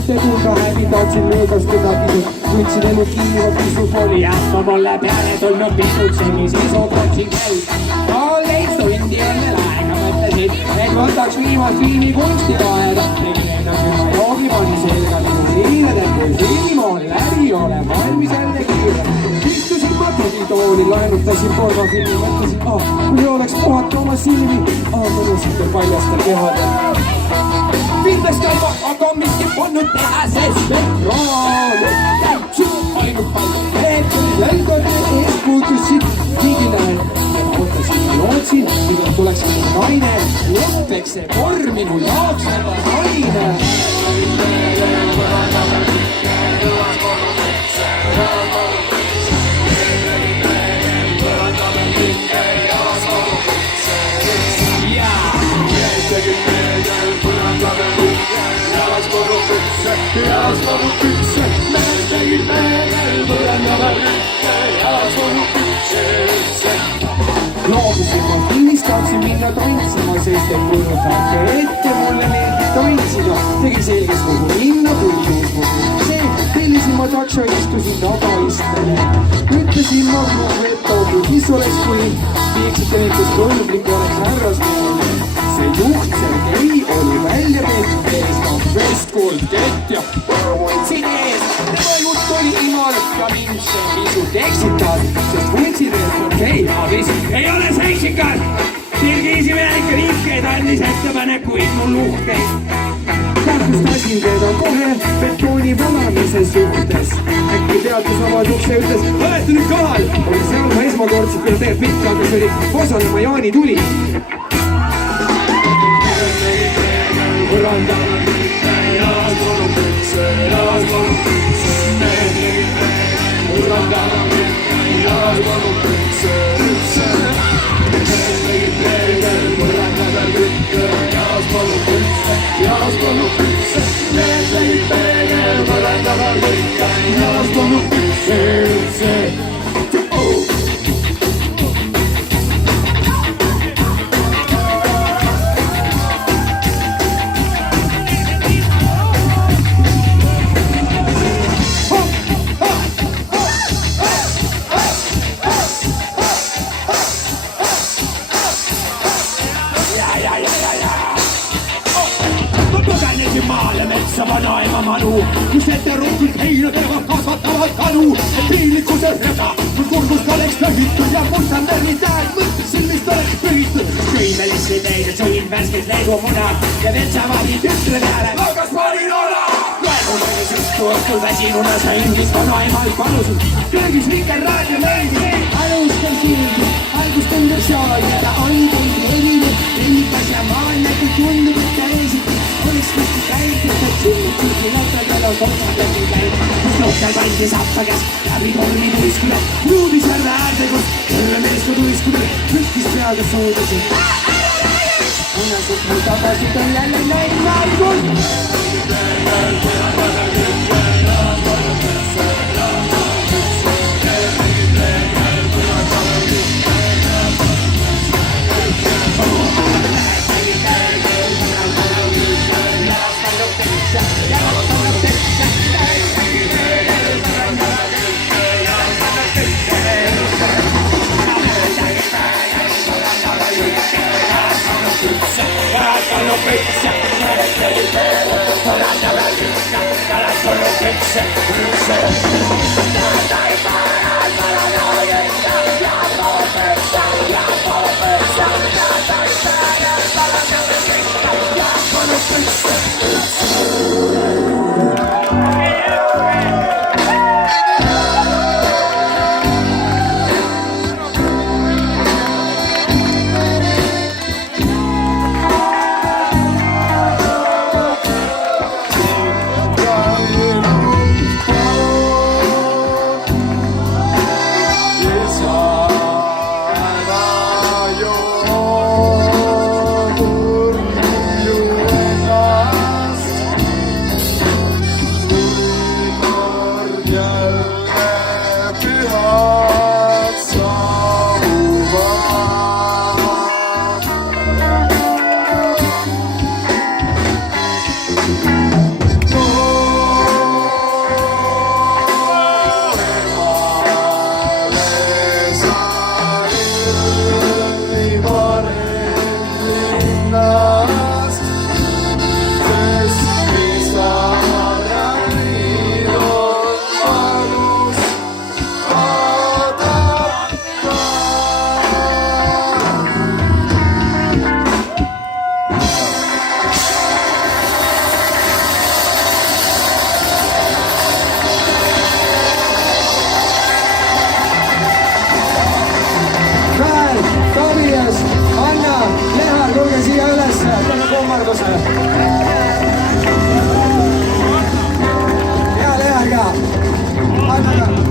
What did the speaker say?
mitte tunda häbi, tahtsin lõõgastada pisut, tundsin elu kiiva pisut oli jätta mulle peale tulnud pisut sellise sookrotsin käib. Kolleeg tundi enne laega mõtlesin, et võtaks viimast viini kunstivaeda. Tegin ennast juba joogi, pani selga minu liinadel, kui filmimoon läbi olen valmis jälle kiire. Istusin ma tugitooli, laenutasin pornofilmi, mõtlesin, kui oleks puhata oma silmi, mõnusatel paljastel kehadel. Filmes käima, aga miski polnud teha, sest et raal täpselt ainult palju veetuli jälgade ees puutusid diginaine. Ja ma võtasin ja lootsin, mida tuleks minu naine, lõppeks see vorm minu jaoks juba naine. Loobusin ma filmist, tahtsin minna tantsima, sest et kujutage ette, mulle meeldib tantsida. Tegin selgeks kogu minna, kui juus mu see, tellisin ma takso, istusin tagaistele. Ütlesin ma kuhu, et mis oleks, kui viiksite neid, kes kõlblik oleks härrasmeele. See juht Sergei oli välja peetud ees, vestkuld kett ja võtsin ees. Tema jutt oli imalik ja mind see pisut eksitas, sest võtsin ees okei, abis ei ole seksikas. Sirgisime ikka riikeid, andis ettepanekuid mul luhteid. Tähtsustasin teda kohe betooni valamise suhtes. Äkki teatas avas ukse, ütles, olete nüüd kohal. Oli seal ma esmakordselt küll teeb pikka, aga see oli osalema Jaani tuli. Põranda jaas polnud üldse, jaas polnud üldse. Põranda jaas polnud üldse, üldse. Põranda peal kütte, jaas polnud üldse, jaas polnud üldse. Need tegid peegel, põranda peal kütte, jaas polnud üldse, üldse. Vanaema manu, kus etterukult heina teevad kasvatavad kanu. Et piinlikkuse reda, mul kurgus oleks pöhitud ja mustan värvitääd mõtlesin, mis oleks pöhitud. Sõin välisse teile, sõin värskeid leegumuna ja vetsavali tütre peale laugas panin ola. Praegu mõnes õhtu õhtul väsinuna sain, mis vanaemalt palusin. Köögis vikerraadio meeldib, alustan sildi, algustan versioonida, on teid erinev, rennikas ja maan nagu tundub, et käisiti. Oleks kuski käitud, et sünnikusi lotadel on kohtadel käid. Kus lohtel pandi sappa käs, läbi tormi tuiskule, ruudis järve äärde, kus kõrve meeska tuiskule, lükkis peaga suudasin. Unasut mul tagasid on jälle näin valgul. Tegelikult